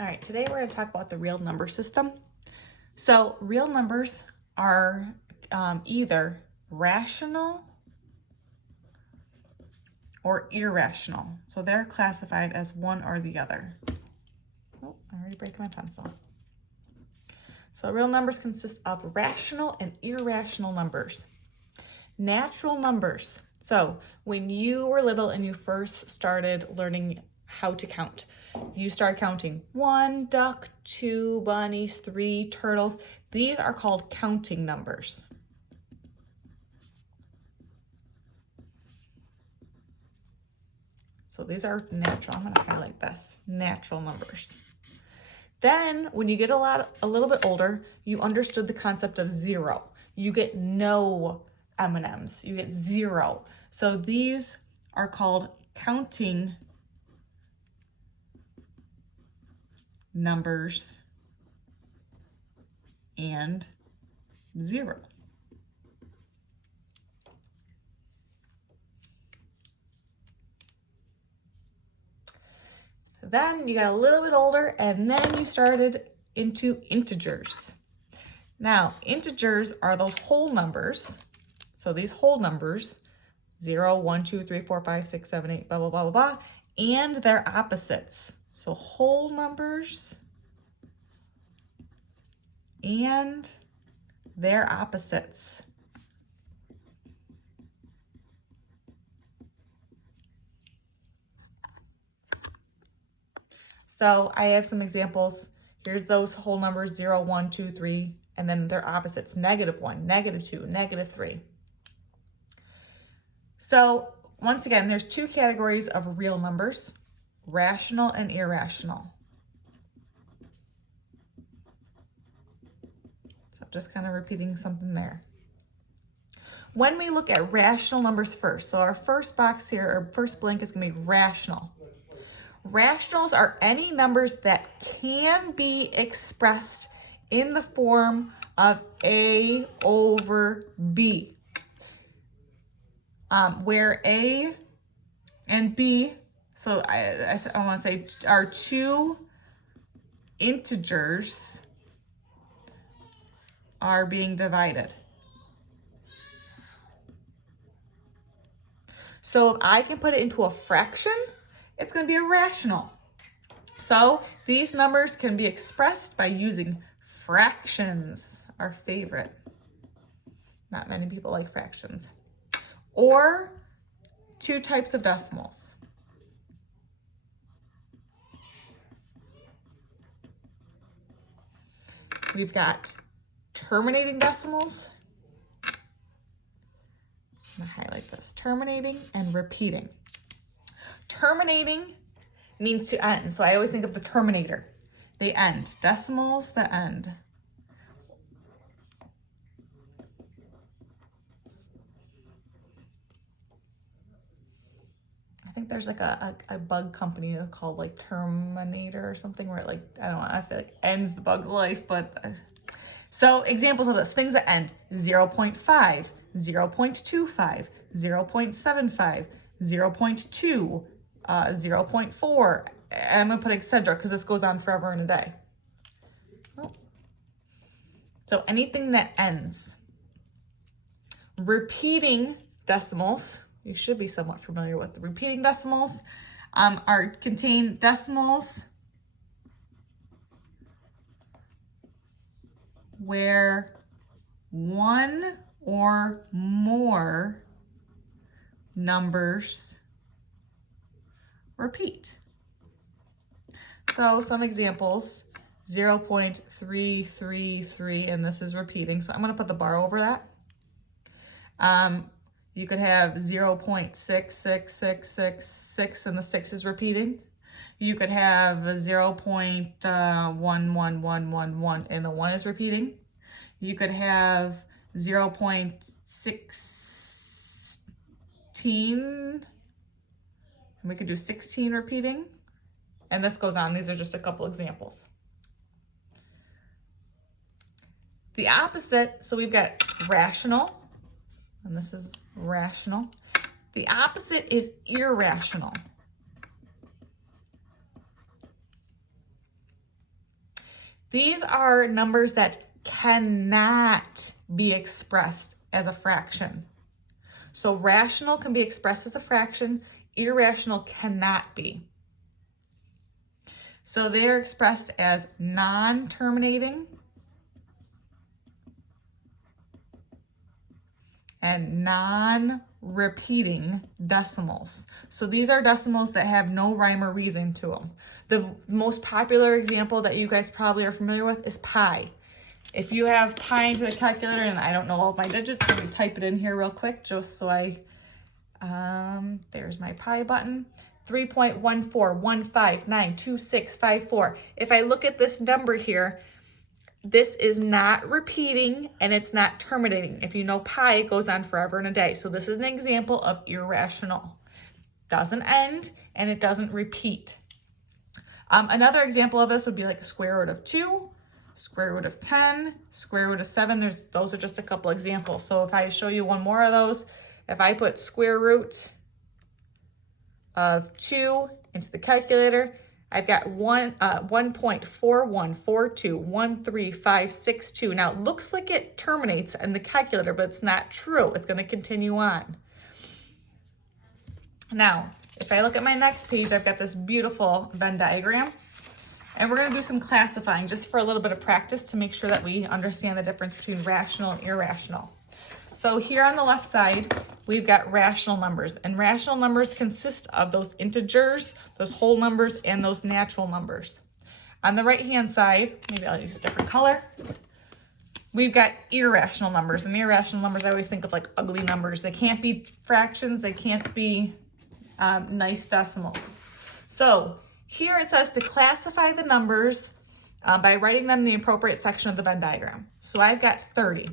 All right, today we're going to talk about the real number system. So real numbers are either rational or irrational. So they're classified as one or the other. Oh, I already break my pencil. So real numbers consist of rational and irrational numbers. Natural numbers. So when you were little and you first started learning how to count, you start counting 1 duck, 2 bunnies, 3 turtles. These are called counting numbers. So these are natural. I'm going to highlight this. Natural numbers. Then when you get a little bit older, you understood the concept of zero. You get no M&Ms. You get 0. So these are called counting numbers and 0. Then you got a little bit older and then you started into integers. Now, integers are those whole numbers. So these whole numbers, 0, 1, 2, 3, 4, 5, 6, 7, 8, blah, blah, blah, blah, blah, and their opposites. So whole numbers and their opposites. So I have some examples. Here's those whole numbers, 0, 1, 2, 3, and then their opposites, -1, -2, -3. So once again, there's 2 categories of real numbers, rational and irrational. So just kind of repeating something there. When we look at rational numbers first, so our first box here, or first blank is going to be rational. Rationals are any numbers that can be expressed in the form of A over B, where A and B, so I want to say, are 2 integers are being divided. So if I can put it into a fraction, it's going to be a rational. So these numbers can be expressed by using fractions, our favorite. Not many people like fractions. Or 2 types of decimals. We've got terminating decimals. I'm going to highlight this. Terminating and repeating. Terminating means to end. So I always think of the Terminator. They end. Decimals that end. I think there's like a bug company called like Terminator or something where it like, I don't know, I say like ends the bug's life, but so examples of this, things that end 0.5, 0.25, 0.75, 0.2, 0.4, and I'm gonna put etc. because this goes on forever and a day. Oh. So anything that ends. Repeating decimals, you should be somewhat familiar with the repeating decimals, contain decimals where 1 or more numbers repeat. So some examples, 0.333, and this is repeating, so I'm going to put the bar over that. You could have 0.66666 and the 6 is repeating. You could have 0.11111 and the 1 is repeating. You could have 0.16, and we could do 16 repeating. And this goes on. These are just a couple examples. The opposite, so we've got rational, and this is rational. The opposite is irrational. These are numbers that cannot be expressed as a fraction. So rational can be expressed as a fraction, irrational cannot be. So they are expressed as non-terminating and non-repeating decimals. So these are decimals that have no rhyme or reason to them. The most popular example that you guys probably are familiar with is pi. If you have pi into the calculator, and I don't know all of my digits, let me type it in here real quick just so there's my pi button. 3.141592654. If I look at this number here, this is not repeating and it's not terminating. If you know pi, it goes on forever and a day. So this is an example of irrational. Doesn't end and it doesn't repeat. Another example of this would be like a square root of 2, square root of 10, square root of 7. Those are just a couple examples. So if I show you one more of those, if I put square root of 2 into the calculator, I've got 1.4142135562. Now it looks like it terminates in the calculator, but it's not true. It's going to continue on. Now, if I look at my next page, I've got this beautiful Venn diagram, and we're going to do some classifying just for a little bit of practice to make sure that we understand the difference between rational and irrational. So here on the left side, we've got rational numbers, and rational numbers consist of those integers, those whole numbers, and those natural numbers. On the right-hand side, maybe I'll use a different color, we've got irrational numbers, and irrational numbers, I always think of like ugly numbers. They can't be fractions, they can't be nice decimals. So here it says to classify the numbers by writing them in the appropriate section of the Venn diagram. So I've got 30.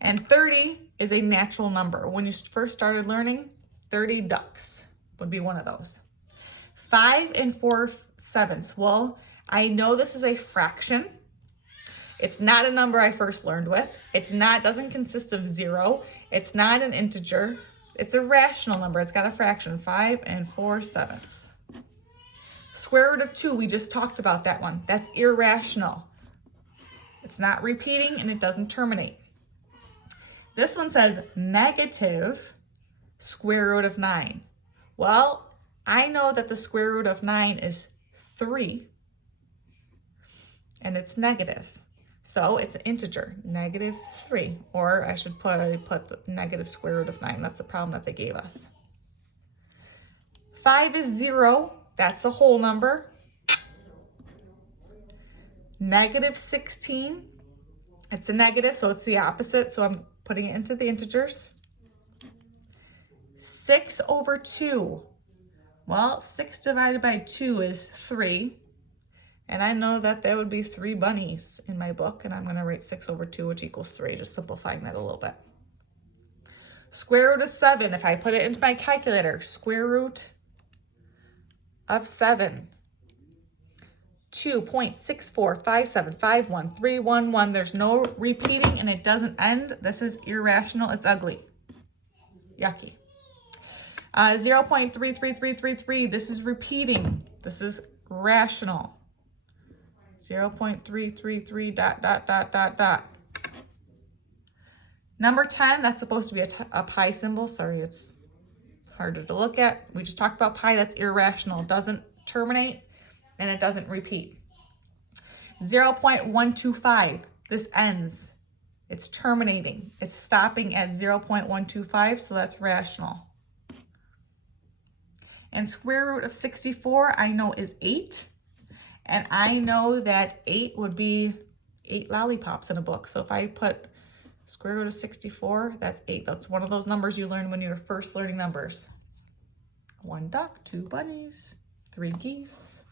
And 30 is a natural number. When you first started learning, 30 ducks would be one of those. 5 4/7. Well, I know this is a fraction. It's not a number I first learned with. Doesn't consist of 0. It's not an integer. It's a rational number. It's got a fraction, 5 4/7. Square root of 2, we just talked about that one. That's irrational. It's not repeating and it doesn't terminate. This one says negative square root of 9. Well, I know that the square root of 9 is 3, and it's negative. So it's an integer, negative 3, or I should put the negative square root of 9. That's the problem that they gave us. 5 is 0. That's a whole number. Negative 16. It's a negative, so it's the opposite. So I'm putting it into the integers. 6/2. Well, 6 divided by 2 is 3. And I know that there would be 3 bunnies in my book, and I'm going to write 6/2, which equals 3, just simplifying that a little bit. Square root of 7, if I put it into my calculator, square root of 7. 2.64575131. There's no repeating and it doesn't end. This is irrational. It's ugly. Yucky. 0.33333. This is repeating. This is rational. 0.333 ... Number 10, that's supposed to be a pi symbol. Sorry, it's harder to look at. We just talked about pi. That's irrational. It doesn't terminate and it doesn't repeat. 0.125, this ends. It's terminating. It's stopping at 0.125, so that's rational. And square root of 64, I know is 8. And I know that 8 would be 8 lollipops in a book. So if I put square root of 64, that's 8. That's one of those numbers you learn when you're first learning numbers. 1 duck, 2 bunnies, 3 geese.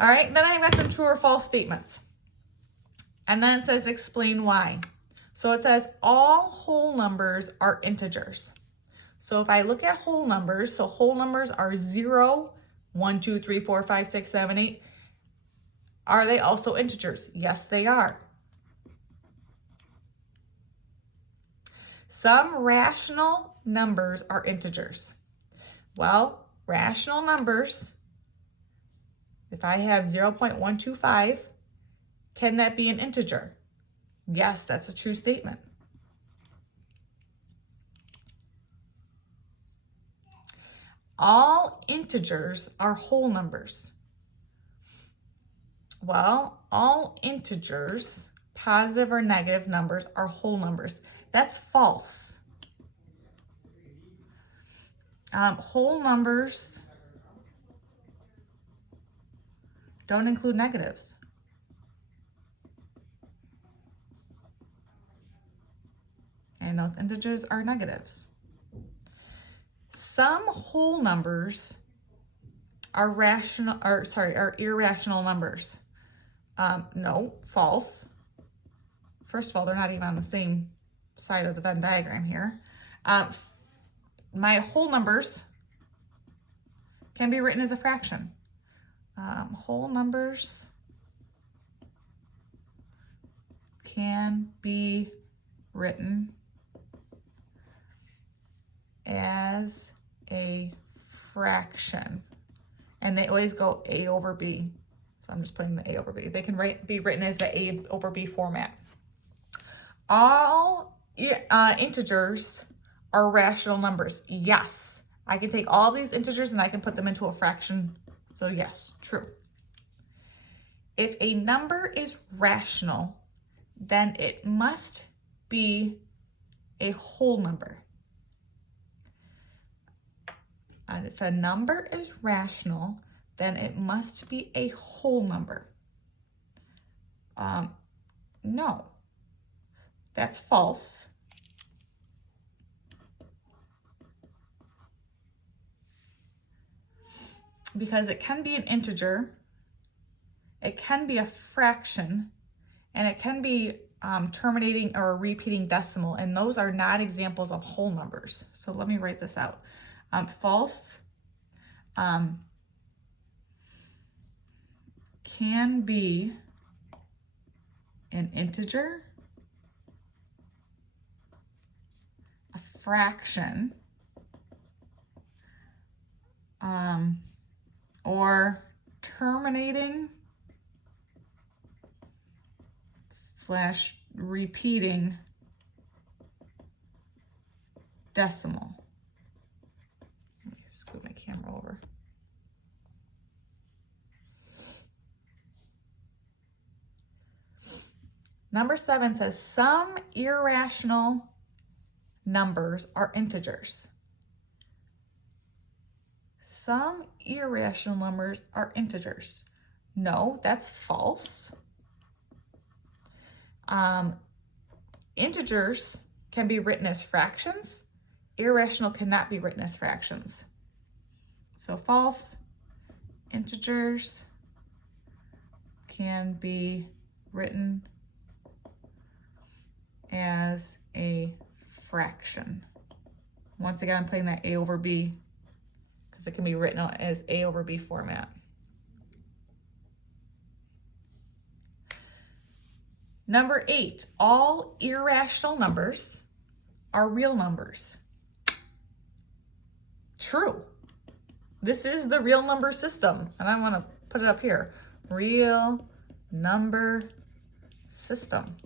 All right, then I've got some true or false statements. And then it says explain why. So it says all whole numbers are integers. So if I look at whole numbers, so whole numbers are 0, 1, 2, 3, 4, 5, 6, 7, 8. Are they also integers? Yes, they are. Some rational numbers are integers. Well, rational numbers If I have 0.125, can that be an integer? Yes, that's a true statement. All integers are whole numbers. Well, all integers, positive or negative numbers, are whole numbers. That's false. Whole numbers don't include negatives. And those integers are negatives. Some whole numbers are irrational numbers. No, false. First of all, they're not even on the same side of the Venn diagram here. My whole numbers can be written as a fraction. Whole numbers can be written as a fraction. And they always go A over B. So I'm just putting the A over B. They can be written as the A over B format. All integers are rational numbers. Yes, I can take all these integers and I can put them into a fraction. So yes, true. If a number is rational, then it must be a whole number. And if a number is rational, then it must be a whole number. No, that's false. Because it can be an integer, it can be a fraction, and it can be terminating or repeating decimal, and those are not examples of whole numbers. So let me write this out. False can be an integer, a fraction, or terminating / repeating decimal. Let me scoot my camera over. Number 7 says some irrational numbers are integers. Some irrational numbers are integers. No, that's false. Integers can be written as fractions. Irrational cannot be written as fractions. So false. Integers can be written as a fraction. Once again, I'm putting that A over B because it can be written out as A over B format. Number 8, all irrational numbers are real numbers. True. This is the real number system, and I want to put it up here. Real number system.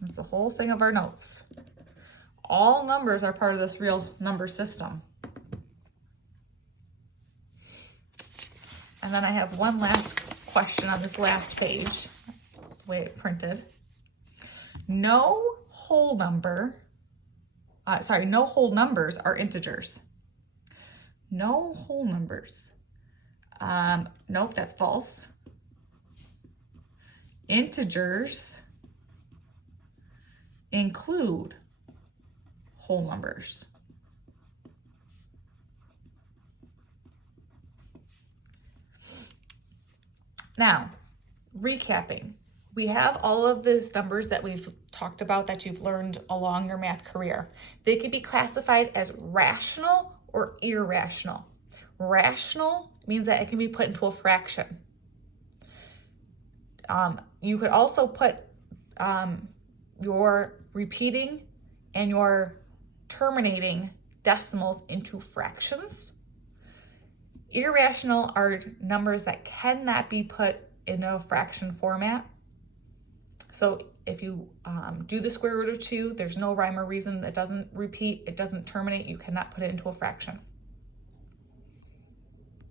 That's the whole thing of our notes. All numbers are part of this real number system. And then I have one last question on this last page, the way it printed. No whole numbers are integers. No whole numbers. Nope, that's false. Integers include whole numbers. Now, recapping. We have all of these numbers that we've talked about that you've learned along your math career. They can be classified as rational or irrational. Rational means that it can be put into a fraction. You could also put your repeating and your terminating decimals into fractions. Irrational are numbers that cannot be put in a fraction format. So if you do the square root of 2, there's no rhyme or reason. It doesn't repeat, it doesn't terminate. You cannot put it into a fraction.